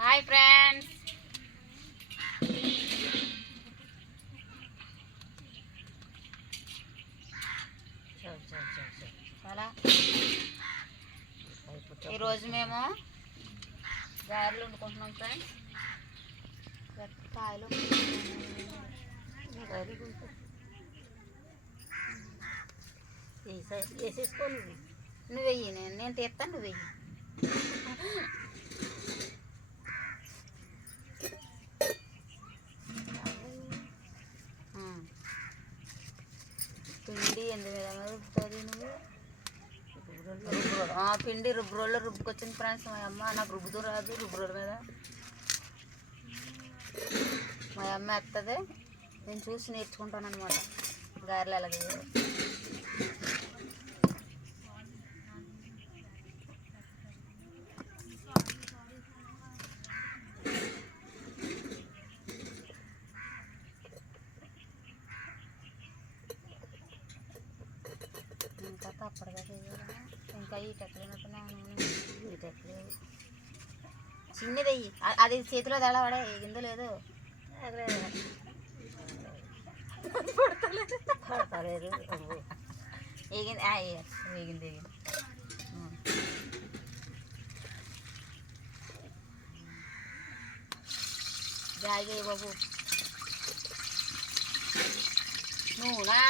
Hi friends ఈరోజు మేము గారెలు వండుకుంటున్నాం ఫ్రెండ్స్ కాయలు వేసేసుకోను నువ్వు వెయ్యి నేను నేను తీస్తాను నువ్వు వెయ్యి ఉమ్. పిండి ఎందుకు విధంగా రుబ్బుతుంది నువ్వు రుబ్బురోలు ఆ, పిండి రుబ్బురోళ్ళు రుబ్బుకొచ్చింది ఫ్రెండ్స్. మా అమ్మ నాకు రుబ్బుతూ రాదు రుబ్బురోల మీద. మా అమ్మ ఎత్తది. నేను చూసి నేర్చుకుంటాను అనమాట గారెలు ఎలాగే ఇంకా తప్పడుగా చేయాలి ఇంకా ఈ టెక్కలేనట్టున్నాను ఈ టెక్కలేదు చిన్నది. అది చేతిలో తేడా పడే ఎగిందో లేదు? పడతలేదు ఎగింది ఆ, ఏ, ఎగింది ఎగింది ఉం. జాగే బాబు. నూనె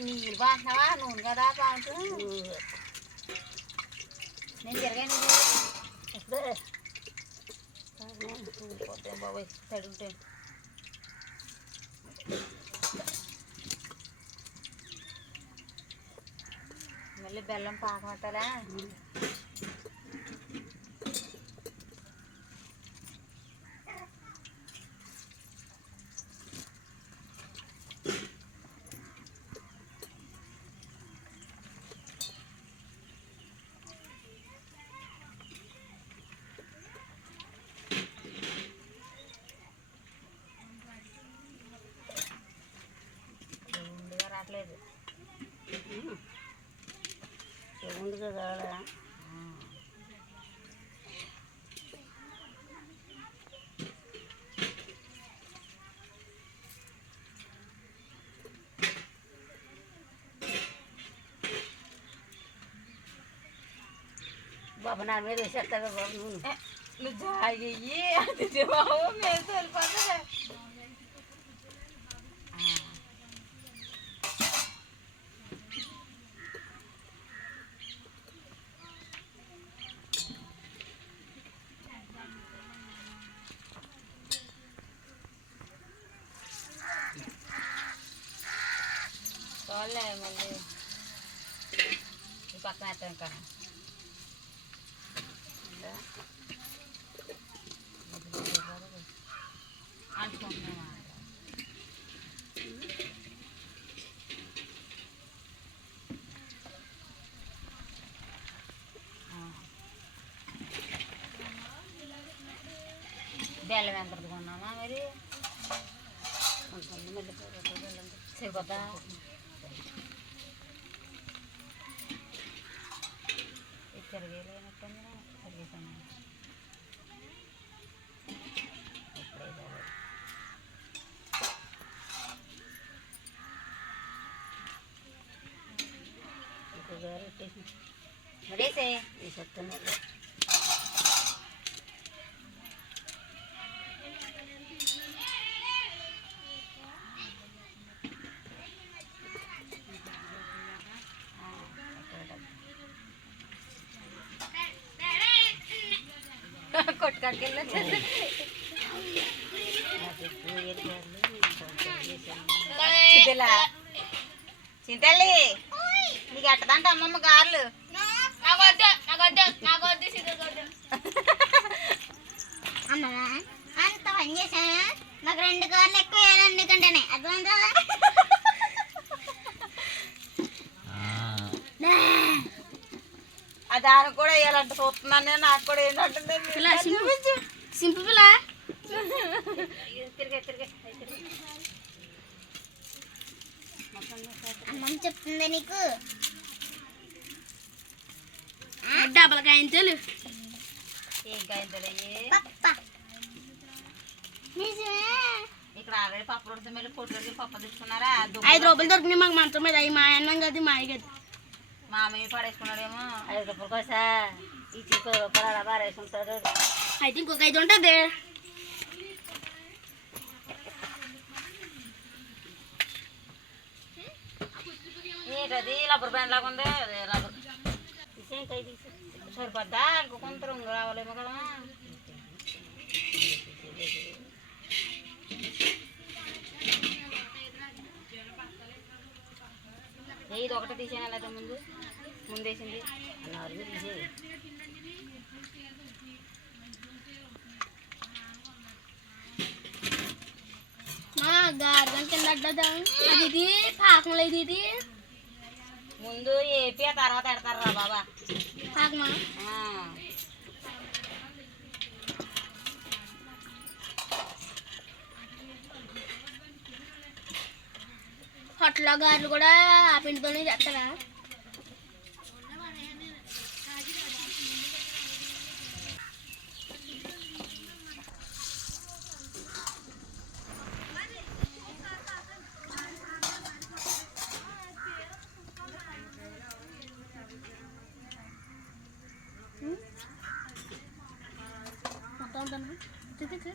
నీళ్ళు బాగుంటున్నావా నూనె కదా బాగుంటుంది నేను తిరగాను. పోతాం బాబాయ్ తడి మళ్ళీ బెల్లం పాకం పెట్టాలా ముందుగా రావట్లేదు ముందుగా కావాలా బాబు నా మీద వేసేస్తావా బాబు నువ్వు. నువ్వు జాగయ్యి. అది బాబు మీద వెళ్ళిపోతుంది చాలే మళ్ళీ ఈ పక్కన వేస్తాం కదా అంటుకుంటున్నామా బెల్లం ఎంత కొన్నామా మరి కొంతమంది మళ్ళీ పోరాటం వెళ్ళండి. సరిపోతా తిరగలేనట్టుంది తిరిగేసాను ఇప్పుడే బాబోయ్. ఇంకో గారు పెట్టేసి కొంచెం వేసాను చింతలా చింతల్లి నీకు ఎట్టదంట అమ్మమ్మ గారెలు? దానికి కూడా ఇలాంటి చూస్తున్నాను నాకు కూడా ఏంటంటే సింపుల్ అమ్మమ్మ చెప్తుందే నీకు. డబల్ గాయంతులు ఇక్కడ ఆల్రెడీ పప్పు రొట్టె మీద పొట్టు పప్పు తెచ్చుకున్నారా? ఐదు రూపాయలు దొరికినాయి మాకు మంత్రం మీద అవి మా అన్నం కదా మా కదా. మామయ్య పడేసుకున్నాడేమో. ఐదు రూపాయలు కోసా ఇచ్చి పది రూపాయలు అలా బారేసుకుంటాడు అయితే ఇంకొక ఐదు ఉంటుంది. ఏంటది? రబ్బర్ బ్యాండ్ లాగా ఉంది. అదే రబ్బర్. ఇచ్చేయి కై తీసి సరిపోద్దా? ఇంకో కొంత రంగు రావాలేమో కదా. ఇది ఒకటే తీసాను లేదా ముందు? ముందేసింది నాలుగు తీసేయి మా గార్గం కింద ఇది పాకంలో ఇది ఇది. ముందు ఏపీ ఆ తర్వాత ఎడతారా బాబా. పాకమా. హోటల్లో గారెలు కూడా ఆ పిండితోనే చేస్తారా? कौन दाना ठीक है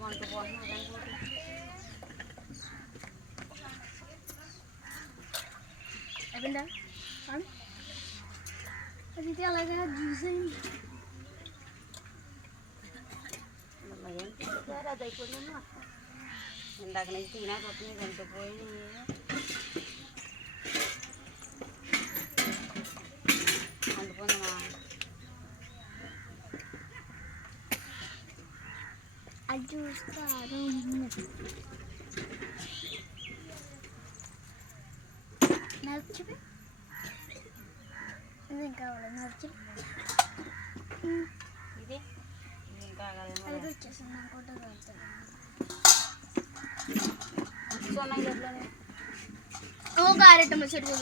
Abinda, kan? Tadi dia lagi juisin. Lumayan. Ada ada ikutnya mah. Hendak naik tuh, nak nih? Gantung poin. ఆ ఇది ఇంకా నడిచి ఇది ఇంకా అది వచ్చేసింది అనుకుంటే వెళ్తాను ఓ గారెట్టమ్మ చెట్టు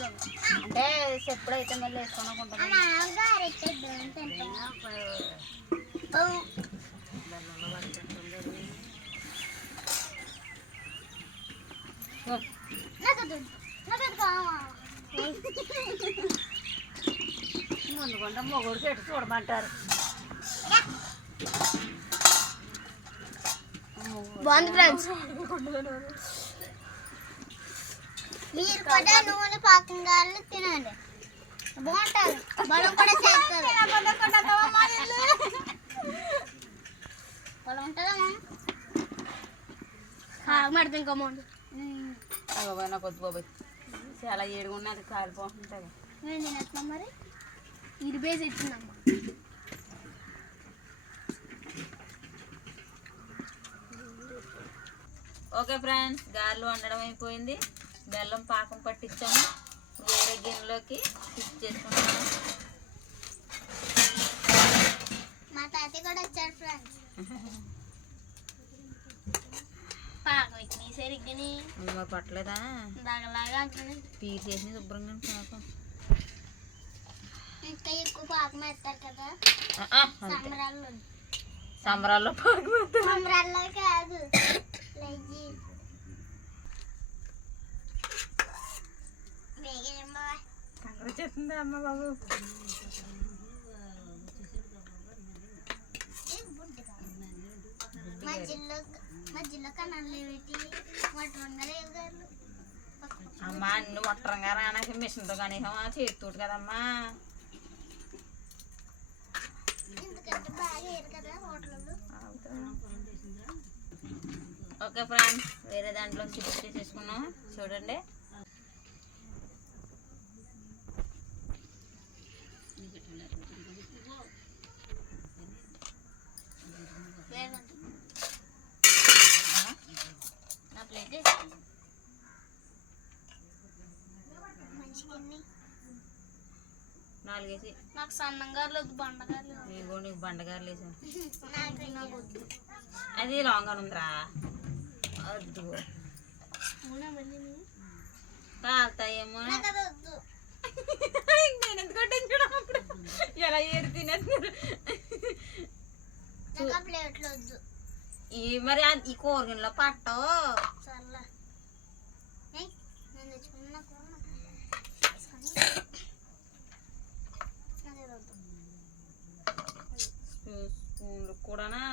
అంటే ఎప్పుడైతే మళ్ళీ వేసుకొని ముందు కొండ మొగుడు చెట్టు చూడమంటారు బాగుంది ఫ్రెండ్స్. మీరు కూడా నూనె పాకంగాలు తినండి. బాగుంటుంది బలం కూడా చేస్తారు. మడత ఇంకా నాకు వద్దు బాబాయ్ చాలా ఏడుగా ఉన్నది కాలిపోతుంటుంది నేను తినేస్తున్నాం మరి? ఇరిపేసి ఇచ్చిందమ్మా ఓకే ఫ్రెండ్స్ గారెలు వండడం అయిపోయింది. బెల్లం పాకం పట్టించాము. వేరే గిన్నెలోకి ఫిక్స్ చేసుకుంటాము మా తాతయ్య కూడా వచ్చారు ఫ్రెండ్స్ పాకం ఇచ్చిన సరిగ్గాని మరి పట్టలేదా? దాగలాగా పీస్ చేసి శుభ్రంగా నాకు. ఇంకా ఎక్కువ పాకం వేస్తారు కదా. సంబరాల్లో. సంబరాల్లో పాకం. సంబరాల్లో కాదు. ఉంది అమ్మ బాబు. మధ్యలో మధ్యలో అమ్మ అన్ని మొట్టరంగా రానాక మిషన్తో కనీసం చేతితోటి కదమ్మా. ఓకే ఫ్రెండ్స్ వేరే దాంట్లో షిఫ్ట్ చేసేసుకున్నాం చూడండి. లేదండి నాలుగేసి. నాకు లేదు నీకు బండగారులు అది లాంగ్ అని ఉందిరా. వద్దు? కాలుతాయేమో నేను? ఎలా ఏరు తినేస్తున్నారు? ప్లేట్లు వద్దు. ఈ మరి ఆ- ఈ కూరగిన్నెలో పట్టవు సర్లే ఏయ్, నేను తెచ్చుకున్న కూర నాకు వేసుకొని. నాకు ఇది వద్దు స్పూ- స్పూన్లు కూడానా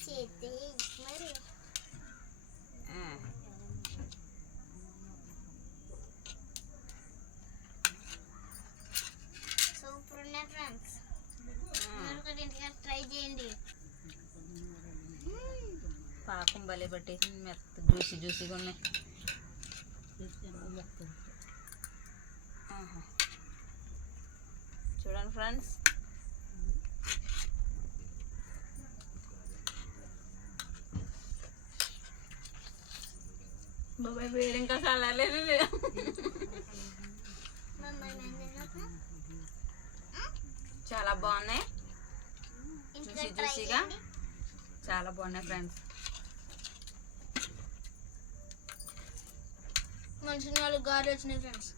చేతి మరి ఆ. సూపర్ ఉన్నాయి ఫ్రెండ్స్ ఆ. మీరు కూడా ఇంటికి ట్రై చేయండి పాకం భలే పట్టేసింది మెత్త జ్యూసీ జ్యూసీగా ఉన్నాయి. చూడండి ఫ్రెండ్స్. బాబాయ్ వేడి ఇంకా చల్లలేదు చాలా బాగున్నాయి. ఇంటికి జ్యూసీ జ్యూసీగా. చాలా బాగున్నాయి ఫ్రెండ్స్. మంచి నాలుగు గారు వచ్చినాయి ఫ్రెండ్స్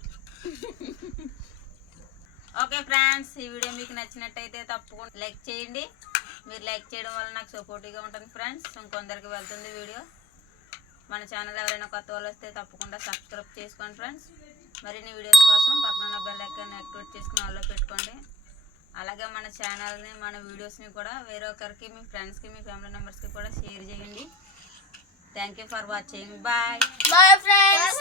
ఓకే ఫ్రెండ్స్ ఈ వీడియో మీకు నచ్చినట్టయితే తప్పకుండా లైక్ చేయండి. మీరు లైక్ చేయడం వల్ల నాకు సపోర్టివ్గా ఉంటుంది ఫ్రెండ్స్ ఇంకొందరికి వెళ్తుంది వీడియో. మన ఛానల్ ఎవరైనా కొత్త వాళ్ళు వస్తే తప్పకుండా సబ్స్క్రైబ్ చేసుకోండి ఫ్రెండ్స్ మరిన్ని వీడియోస్ కోసం పక్కన బెల్ ఐకాన్ యాక్టివేట్ చేసుకుని ఆల్లో పెట్టుకోండి. అలాగే మన ఛానల్ని మన వీడియోస్ని కూడా వేరే ఒకరికి మీ ఫ్రెండ్స్కి మీ ఫ్యామిలీ మెంబర్స్కి కూడా షేర్ చేయండి. Thank you for watching bye bye friends